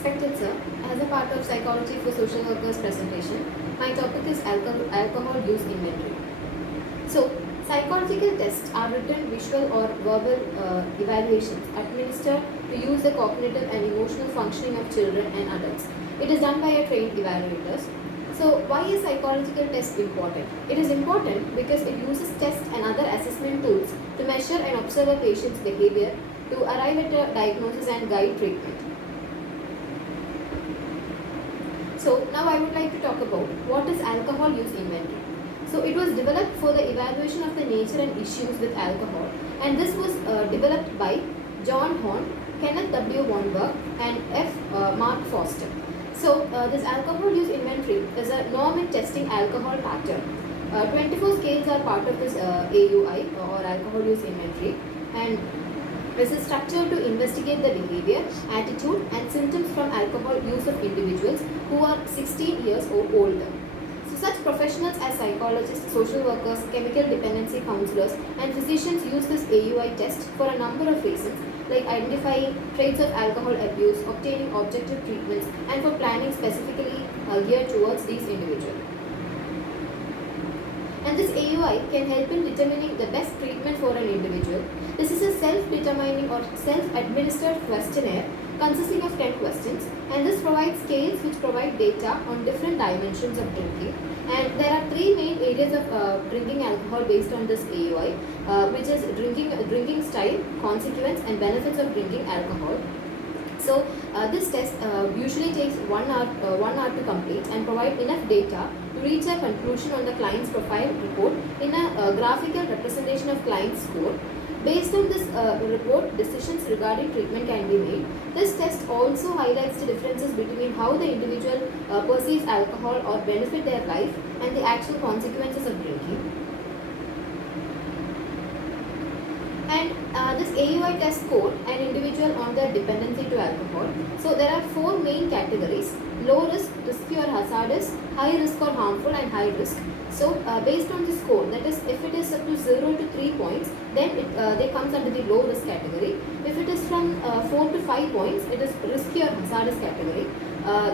Respected sir, as a part of Psychology for Social Workers presentation, my topic is alcohol use inventory. So, psychological tests are written, visual or verbal evaluations administered to use the cognitive and emotional functioning of children and adults. It is done by a trained evaluators. So, why is psychological test important? It is important because it uses tests and other assessment tools to measure and observe a patient's behavior to arrive at a diagnosis and guide treatment. So now I would like to talk about what is alcohol use inventory. So it was developed for the evaluation of the nature and issues with alcohol, and this was developed by John Horn, Kenneth W. Weinberg and F. Mark Foster. So this alcohol use inventory is a norm in testing alcohol pattern. 24 scales are part of this AUI or alcohol use inventory, and this is structured to investigate the behavior, attitude and symptoms from alcohol use of individuals who are 16 years or older. So such professionals as psychologists, social workers, chemical dependency counselors and physicians use this AUI test for a number of reasons, like identifying traits of alcohol abuse, obtaining objective treatments and for planning specifically geared towards these individuals. And this AUI can help in determining the best treatment for an individual. This is a self-determining or self-administered questionnaire consisting of 10 questions, and this provides scales which provide data on different dimensions of drinking. And there are three main areas of drinking alcohol based on this AUI, which is drinking style, consequence and benefits of drinking alcohol. So this test usually takes 1 hour to complete and provide enough data to reach a conclusion on the client's profile report in a graphical representation of client's score. Based on this report, decisions regarding treatment can be made. This test also highlights the differences between how the individual perceives alcohol or benefit their life and the actual consequences of drinking. And this AUI test scored an individual on their dependency to alcohol. So there are 4 main categories: low risk, risky or hazardous, high risk or harmful and high risk. So based on the score, that is if it is up to 0 to 3 points, then they comes under the low risk category. If it is from 4 to 5 points, it is risky or hazardous category.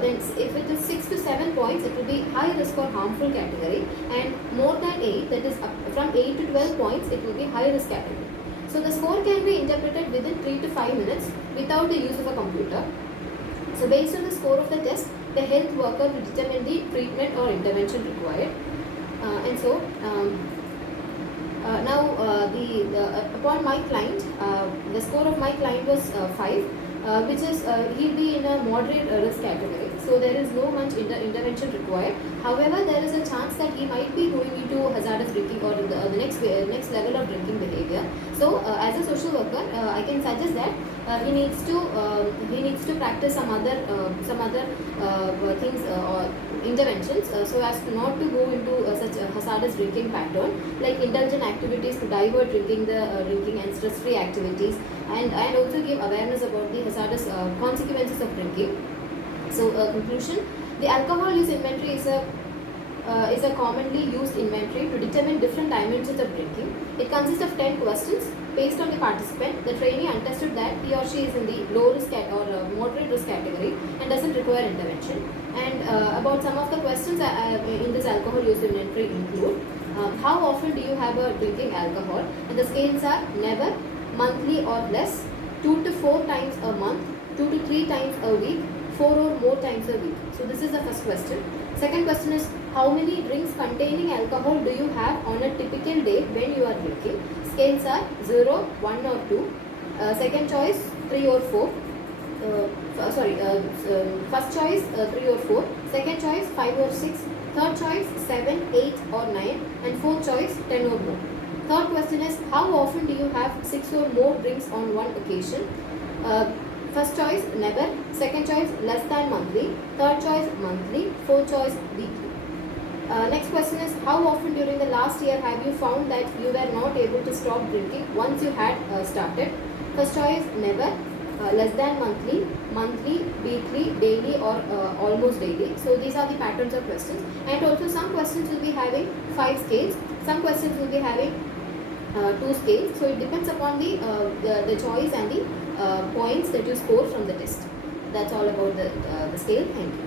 Then if it is 6 to 7 points, it will be high risk or harmful category, and more than 8, that is from 8 to 12 points, it will be high risk category. So the score can be interpreted within 3 to 5 minutes without the use of a computer. So based on the score of the test, the health worker will determine the treatment or intervention required. Upon my client, the score of my client was 5, which is he'll be in a moderate risk category. So there is no much intervention required. However, there is a chance that he might be going into hazardous drinking or the next level of drinking behavior. So as a social worker, I can suggest that he needs to practice some other things or interventions so as to not to go into such a hazardous drinking pattern, like indulgent activities to divert drinking and stress-free activities, and also give awareness about the hazardous consequences of drinking. So conclusion: the alcohol use inventory is a commonly used inventory to determine different dimensions of drinking. It consists of 10 questions. Based on the participant, the trainee understood that he or she is in the low risk or moderate risk category and doesn't require intervention. And about some of the questions in this alcohol use inventory include: how often do you have a drinking alcohol? And the scales are never, monthly or less, 2 to 4 times a month, 2 to 3 times a week, 4 or more times a week. So this is the first question. Second question is: how many drinks containing alcohol do you have on a typical day when you are drinking? Scales are 0, 1 or 2. Second choice 3 or 4. First choice 3 or 4. Second choice 5 or 6. Third choice 7, 8 or 9. And fourth choice 10 or more. Third question is: how often do you have 6 or more drinks on one occasion? First choice never. Second choice less than monthly. Third choice monthly. Fourth choice weekly. Next question is: how often during the last year have you found that you were not able to stop drinking once you had started? First choice never, less than monthly, monthly, weekly, daily or almost daily. So these are the patterns of questions, and also some questions will be having 5 scales, some questions will be having 2 scales. So it depends upon the choice and the points that you score from the test. that's all about the scale. Thank you.